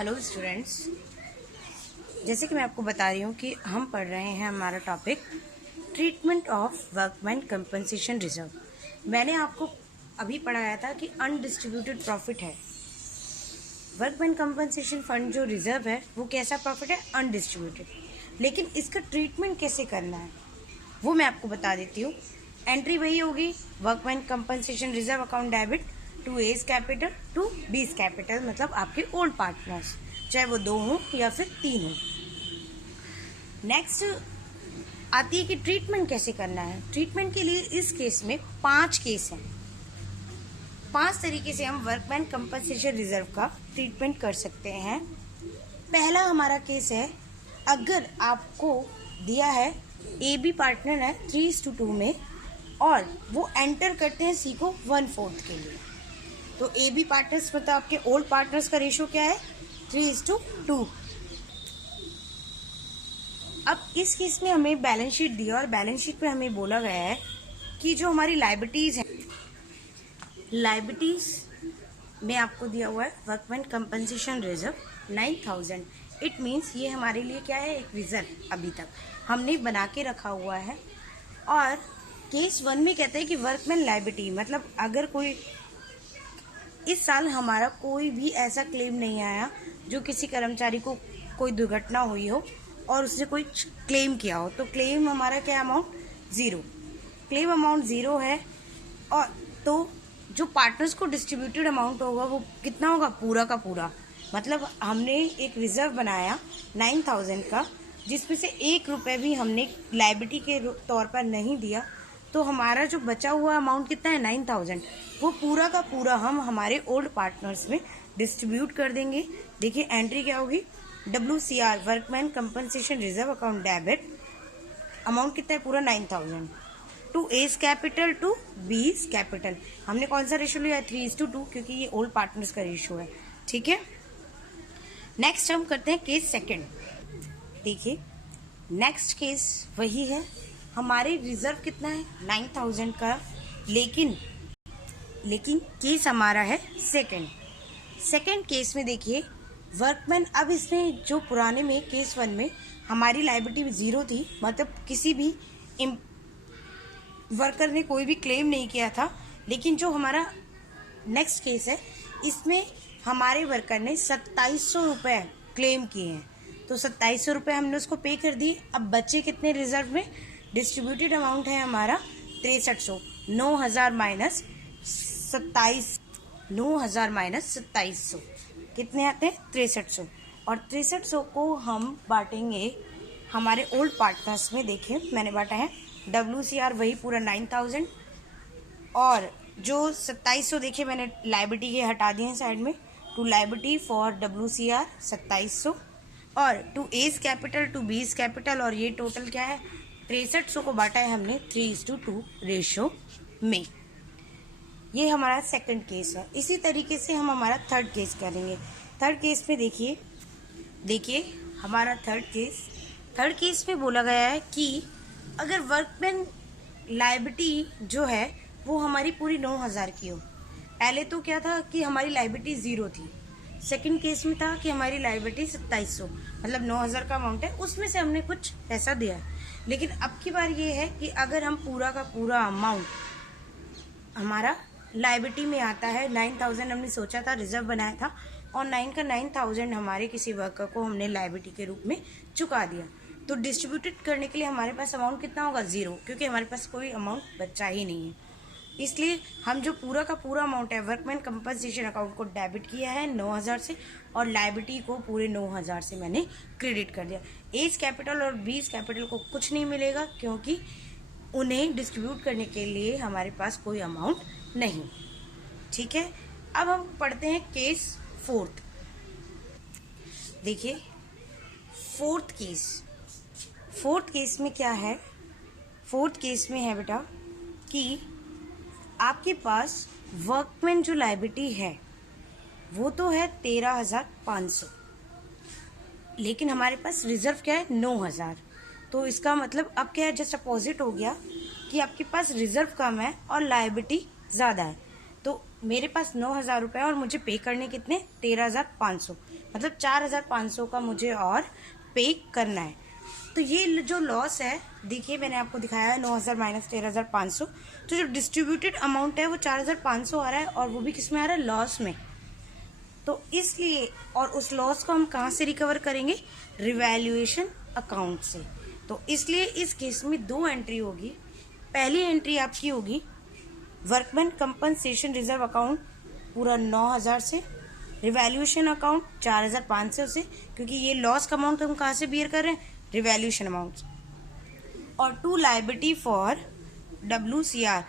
Hello students, जैसे कि मैं आपको बता रही हूँ कि हम पढ़ रहे हैं हमारा topic treatment of workman compensation reserve. मैंने आपको अभी पढ़ाया था कि अनडिस्ट्रीब्यूटेड प्रॉफिट है। वर्कमैन कंपनसेशन फंड जो रिजर्व है वो कैसा प्रॉफिट है? अनडिस्ट्रीब्यूटेड। लेकिन इसका ट्रीटमेंट कैसे करना है वो मैं आपको बता देती हूँ। एंट्री वही होगी, workman compensation reserve account debit to A's capital to B's capital, मतलब आपके ओल्ड पार्टनर्स, चाहे वो 2 हों या फिर 3 हों। नेक्स्ट आती है कि ट्रीटमेंट कैसे करना है। ट्रीटमेंट के लिए इस केस में 5 केस हैं। 5 तरीके से हम वर्कमैन कंपनसेशन रिजर्व का ट्रीटमेंट कर सकते हैं। पहला हमारा केस है, अगर आपको दिया है ए बी पार्टनर है 3:2 में और वो एंटर करते हैं सी को 1/4 के लिए, तो ए बी पार्टनर्स मतलब आपके ओल्ड पार्टनर्स का रेशियो क्या है? 3:2। अब इस केस में हमें बैलेंस शीट दिया और बैलेंस शीट पे हमें बोला गया है कि जो हमारी लायबिलिटीज है, लायबिलिटीज में आपको दिया हुआ है workman compensation reserve 9000। It means ये हमारे लिए क्या है? एक रिजर्व अभी तक हमने बना के रखा हुआ है। और केस 1 में कहते हैं कि वर्कमैन लायबिलिटी मतलब अगर कोई इस साल हमारा कोई भी ऐसा क्लेम नहीं आया जो किसी कर्मचारी को कोई दुर्घटना हुई हो और उसने कोई क्लेम किया हो, तो क्लेम हमारा क्या अमाउंट? 0। क्लेम अमाउंट 0 है। और तो जो पार्टनर्स को डिस्ट्रीब्यूटेड अमाउंट होगा वो कितना होगा? पूरा का पूरा। मतलब हमने एक रिजर्व बनाया 9000 का, जिसमें से 1 रुपये भी हमने लायबिलिटी के तौर पर नहीं दिया, तो हमारा जो बचा हुआ अमाउंट कितना है? 9000। वो पूरा का पूरा हम हमारे ओल्ड पार्टनर्स में डिस्ट्रीब्यूट कर देंगे। देखिए एंट्री क्या होगी? WCR workman compensation reserve account debit, amount कितना है? पूरा 9000 to A's capital to B's capital. हमने कौन सा रेशियो लिया है? 3:2, क्योंकि ये ओल्ड पार्टनर्स का रेशियो है। ठीक है, नेक्स्ट हम करते हैं केस सेकंड। देखिए नेक्स्ट केस वही है, हमारे रिजर्व कितना है? 9000 का, लेकिन केस हमारा है सेकंड केस में। देखिए वर्कमैन, अब इसमें जो पुराने में केस 1 में हमारी लायबिलिटी 0 थी, मतलब किसी भी वर्कर ने कोई भी क्लेम नहीं किया था, लेकिन जो हमारा नेक्स्ट केस है इसमें हमारे वर्कर ने 2700 रुपये क्लेम किए हैं, तो 2700 रुपये हमने उसको पे कर दिए। अब बच्चे कितने रिजर्व में? डिस्ट्रीब्यूटेड अमाउंट है हमारा 6300। 9000 माइनस 2700 कितने आते हैं? 6300। और 6300 को हम बांटेंगे हमारे ओल्ड पार्टनर्स में। देखिए मैंने बांटा है WCR वही पूरा 9000, और जो 2700 देखिए मैंने लायबिलिटी के हटा दिए हैं साइड में, टू लायबिलिटी फॉर WCR 2700, और to A's capital to B's capital, और ये टोटल क्या है? 6300 को बांटा है हमने 3:2 रेशो में। ये हमारा सेकंड केस है। इसी तरीके से हम हमारा थर्ड केस करेंगे। थर्ड केस में देखिए हमारा थर्ड केस में बोला गया है कि अगर वर्कमैन लायबिलिटी जो है वो हमारी पूरी 9000 की हो। पहले तो क्या था कि हमारी लायबिलिटी 0 थी, सेकंड केस में था कि हमारी लायबिलिटी 2700, मतलब 9000 का अमाउंट है, उसमें से हमने कुछ पैसा दिया है। लेकिन अब की बार ये है कि अगर हम पूरा का पूरा अमाउंट हमारा लायबिलिटी में आता है, 9000 हमने सोचा था, रिजर्व बनाया था, और 9000 हमारे किसी वर्कर को हमने लायबिलिटी के रूप में चुका दिया, तो डिस्ट्रीब्यूटेड करने के लिए हमारे पास अमाउंट कितना होगा? 0, क्योंकि हमारे पास कोई अमाउंट बचा ही नहीं है। इसलिए हम जो पूरा का पूरा अमाउंट है वर्कमैन कंपनसेशन अकाउंट को डेबिट किया है 9000 से, और लायबिलिटी को पूरे 9000 से मैंने क्रेडिट कर दिया। एज कैपिटल और बीज कैपिटल को कुछ नहीं मिलेगा, क्योंकि उन्हें डिस्ट्रीब्यूट करने के लिए हमारे पास कोई अमाउंट नहीं। ठीक है, अब हम पढ़ते हैं केस 4। देखिए फोर्थ केस में क्या है? फोर्थ केस में है बेटा कि आपके पास वर्कमैन जो लायबिलिटी है वो तो है 13500, लेकिन हमारे पास रिजर्व क्या है? 9000। तो इसका मतलब अब क्या है? जस्ट अपोजिट हो गया कि आपके पास रिजर्व कम है और लायबिलिटी ज़्यादा है। तो मेरे पास 9,000 रुपये और मुझे पे करने कितने 13,500, मतलब 4,500 का मुझे और पे करना है। तो ये जो लॉस है, देखिए मैंने आपको दिखाया है 9,000 माइनस 13,500, तो जो डिस्ट्रीब्यूटेड अमाउंट है वो 4,500 आ रहा है और वो भी किस में आ रहा है, लॉस में। तो इसलिए, और उस लॉस को हम कहाँ से रिकवर करेंगे, रिवैल्यूएशन अकाउंट से। तो इसलिए इस केस में 2 एंट्री होगी। पहली एंट्री आपकी होगी वर्कमैन कंपनसेशन रिजर्व अकाउंट पूरा 9,000 से, रिवैल्यूएशन अकाउंट 4,500 से, क्योंकि ये लॉस का अमाउंट हम कहाँ से बियर कर रहे हैं, रिवैल्यूएशन अमाउंट। और 2 लायबिलिटी फॉर WCR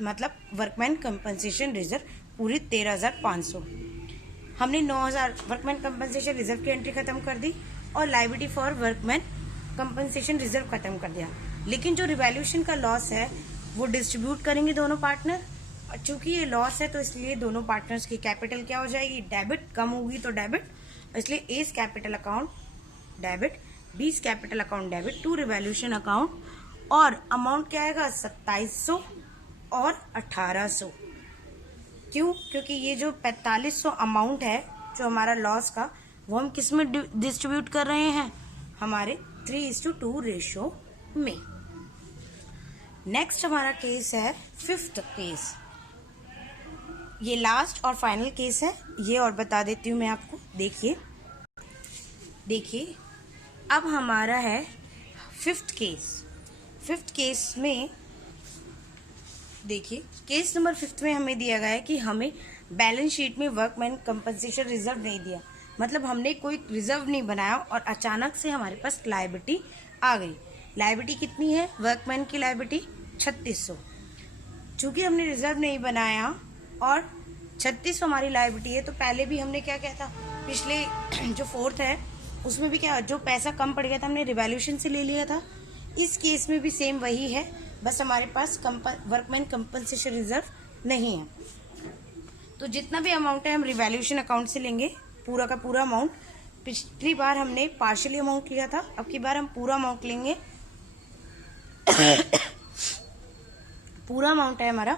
मतलब वर्कमैन कंपनसेशन रिजर्व पूरी 13,500। हमने 9,000 वर्कमैन कंपनसेशन रिजर्व की एंट्री खत्म कर दी और liability for workman compensation reserve खत्म कर दिया। लेकिन जो रिवैल्यूएशन का लॉस है वो डिस्ट्रीब्यूट करेंगे दोनों पार्टनर, और चूंकि ये लॉस है तो इसलिए दोनों पार्टनर्स की कैपिटल क्या हो जाएगी, डेबिट, कम होगी तो डेबिट, इसलिए A's capital account debit, B's capital account debit to revaluation account, और अमाउंट क्या आएगा 2700 और 1800। क्यों, क्योंकि ये जो 4500 अमाउंट है जो हमारा लॉस का, वो हम किस में डिस्ट्रीब्यूट कर रहे हैं, हमारे 3:2 रेशो में। नेक्स्ट हमारा केस है 5th केस, ये लास्ट और फाइनल केस है, ये और बता देती हूँ मैं आपको। देखिए अब हमारा है 5th केस। 5th केस में देखिए, केस नंबर 5 में हमें दिया गया है कि हमें बैलेंस शीट में वर्कमैन कंपनसेशन रिजर्व नहीं दिया, मतलब हमने कोई रिजर्व नहीं बनाया और अचानक से हमारे पास लायबिलिटी आ गई। लायबिलिटी कितनी है, वर्कमैन की लायबिलिटी 3600। चूंकि हमने रिजर्व नहीं बनाया और 3600 हमारी लायबिलिटी है, तो पहले भी हमने क्या किया था, पिछले जो 4th है उसमें भी क्या, जो पैसा कम पड़ गया था हमने रिवैल्यूएशन से ले लिया था। इस केस में भी सेम वही है, बस हमारे पास वर्कमैन कंपनसेशन रिजर्व नहीं है। तो जितना भी अमाउंट है हम रिवैल्यूएशन अकाउंट से लेंगे, पूरा का पूरा अमाउंट। पिछली बार हमने पार्शियली अमाउंट लिया था, अब की बार हम पूरा अमाउंट लेंगे। पूरा अमाउंट है हमारा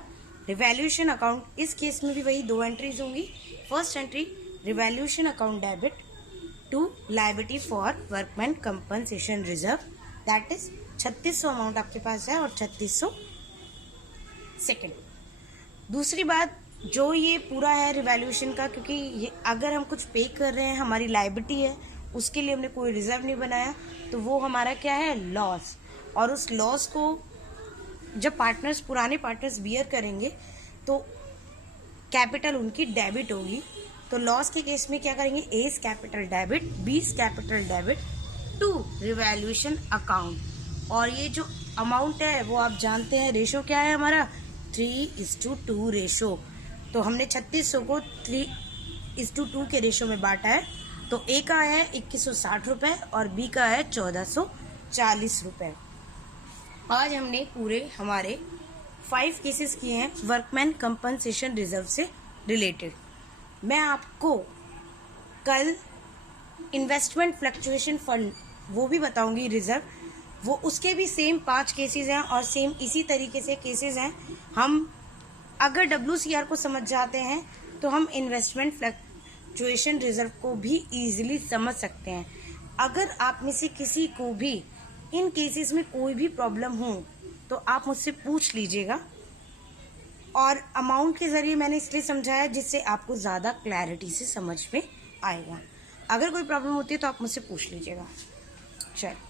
रिवैल्यूएशन अकाउंट। इस केस में भी वही 2 एंट्रीज होंगी। First entry revaluation account debit to liability for workman compensation reserve, that is 3600 amount आपके पास है और 3600 सेकेंड। दूसरी बात, जो ये पूरा है रिवैल्यूएशन का, क्योंकि ये अगर हम कुछ पे कर रहे हैं, हमारी लायबिलिटी है, उसके लिए हमने कोई रिजर्व नहीं बनाया, तो वो हमारा क्या है, लॉस। और उस लॉस को जब पार्टनर्स, पुराने पार्टनर्स बियर करेंगे तो कैपिटल उनकी डेबिट होगी। तो लॉस के केस में क्या करेंगे, A's capital debit, B's capital debit to revaluation account. और ये जो अमाउंट है वो आप जानते हैं, रेशो क्या है हमारा, 3:2 रेशो। तो हमने 3600 को 3:2 के रेशो में बांटा है। तो ए का है 2160 रुपये और बी का है 1440 रुपये। आज हमने पूरे हमारे 5 केसेस किए हैं वर्कमैन कंपनसेशन रिजर्व से रिलेटेड। मैं आपको कल इन्वेस्टमेंट फ्लक्चुएशन फंड वो भी बताऊंगी रिजर्व, वो उसके भी सेम 5 केसेस हैं और सेम इसी तरीके से केसेस हैं। हम अगर WCR को समझ जाते हैं तो हम इन्वेस्टमेंट फ्लक्चुएशन रिजर्व को भी इजीली समझ सकते हैं। अगर आप में से किसी को भी इन केसेस में कोई भी प्रॉब्लम हो तो आप मुझसे पूछ लीजिएगा। और अमाउंट के ज़रिए मैंने इसलिए समझाया जिससे आपको ज़्यादा क्लैरिटी से समझ में आएगा। अगर कोई प्रॉब्लम होती है तो आप मुझसे पूछ लीजिएगा। चलो।